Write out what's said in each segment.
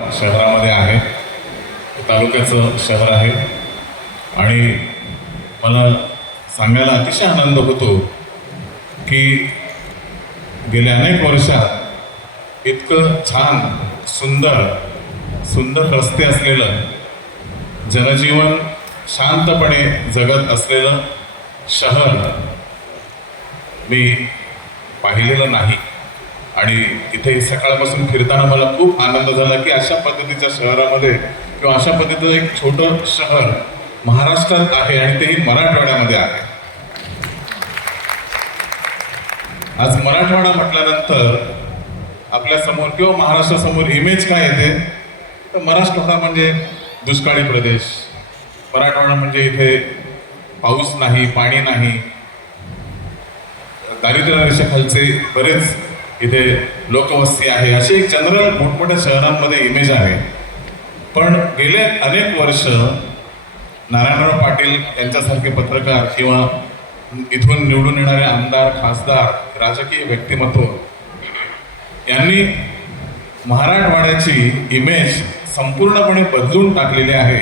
शहरामध्ये आहे. तालुक्याचं शहर आहे. आणि मला सांगायला अतिशय आनंद होतो की गेल्या अनेक वर्षात इतकं छान सुंदर सुंदर रस्ते असलेलं जनजीवन शांतपणे जगत असलेलं शहर मी पाहिलेलं नाही. आणि इथे सकाळपासून फिरताना मला खूप आनंद झाला की अशा पद्धतीच्या शहरामध्ये किंवा अशा पद्धतीचं एक छोटं शहर महाराष्ट्रात आहे आणि तेही मराठवाड्यामध्ये आहे. आज मराठवाडा म्हटल्यानंतर आपल्यासमोर किंवा महाराष्ट्रासमोर इमेज काय येते? तर मराठवाडा म्हणजे दुष्काळी प्रदेश. मराठवाडा म्हणजे इथे पाऊस नाही पाणी नाही. दारिद्र्य रेषेखालचे बरेच इथे लोकवस्ती आहे. अशी एक जनरल मोठमोठ्या शहरांमध्ये इमेज आहे. पण गेले अनेक वर्ष नारायणराव पाटील यांच्यासारखे पत्रकार किंवा इथून निवडून येणारे आमदार खासदार राजकीय व्यक्तिमत्व यांनी महाराष्ट्रवाड्याची इमेज संपूर्णपणे बदलून टाकलेली आहे.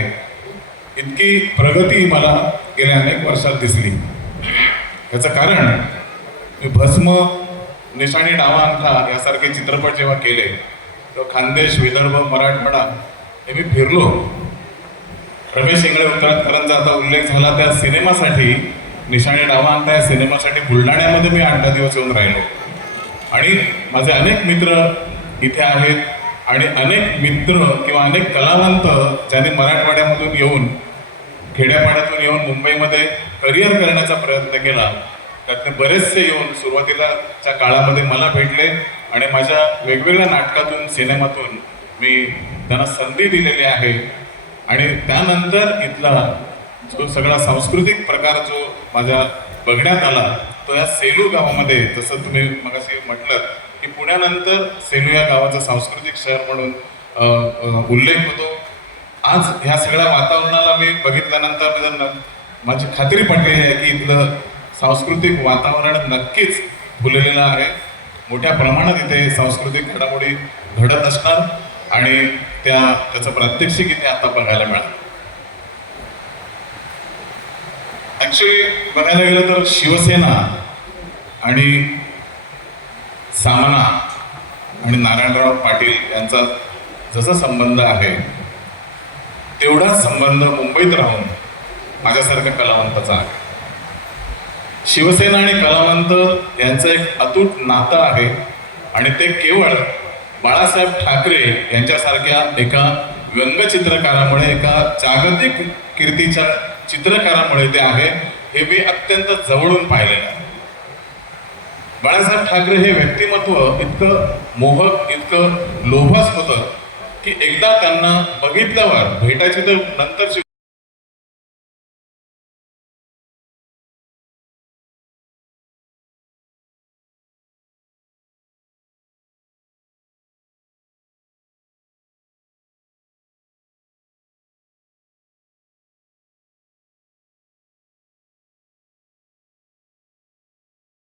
इतकी प्रगती मला गेल्या अनेक वर्षात दिसली. याचं कारण मी भस्म निशाणी डावा अंगठा यासारखे चित्रपट जेव्हा केले तेव्हा खानदेश विदर्भ मराठवाडा हे मी फिरलो. रमेश इंगळे उत्तराखंडचा आता उल्लेख झाला त्या सिनेमासाठी. निशाणी डावा अंगठा या सिनेमासाठी बुलढाण्यामध्ये मी आठ दहा दिवस येऊन राहिलो. आणि माझे अनेक मित्र इथे आहेत आणि अनेक मित्र किंवा अनेक कलावंत ज्यांनी मराठवाड्यामधून येऊन खेड्यापाड्यातून येऊन मुंबईमध्ये करिअर करण्याचा प्रयत्न केला. त्यातले बरेचसे येऊन सुरुवातीलाच्या काळामध्ये मला भेटले आणि माझ्या वेगवेगळ्या नाटकातून सिनेमातून मी त्यांना संधी दिलेली आहे. आणि त्यानंतर इथला जो सगळा सांस्कृतिक प्रकार जो माझ्या बघण्यात आला तो या सेलू गावामध्ये जसं तुम्ही मगाशी म्हटलं की पुण्यानंतर सेलू या गावाचं सांस्कृतिक शहर म्हणून उल्लेख होतो. आज ह्या सगळ्या वातावरणाला मी बघितल्यानंतर माझी खात्री पटलेली आहे की इथलं सांस्कृतिक वातावरण नक्कीच फुललेलं आहे. मोठ्या प्रमाणात इथे सांस्कृतिक घडामोडी घडत असणार आणि त्या त्याचं प्रात्यक्षिक इथे आता बघायला मिळालं ॲक्च्युली बघायला गेलं तर शिवसेना आणि सामना आणि नारायणराव पाटील यांचा जसा संबंध आहे तेवढाच संबंध मुंबईत राहून माझ्यासारख्या कलावंताचा आहे. शिवसेना आणि कलावंत यांचं एक अतूट नातं आहे. आणि ते केवळ बाळासाहेब ठाकरे यांच्यासारख्या एका व्यंगचित्रकारामुळे एका जागतिक कीर्तीच्या चित्रकारामुळे ते आहे हे मी अत्यंत जवळून पाहिलेलं आहे. बाळासाहेब ठाकरे हे व्यक्तिमत्व इतकं मोहक इतकं लोभस होतं की एकदा त्यांना बघितल्यावर भेटायची तर नंतरची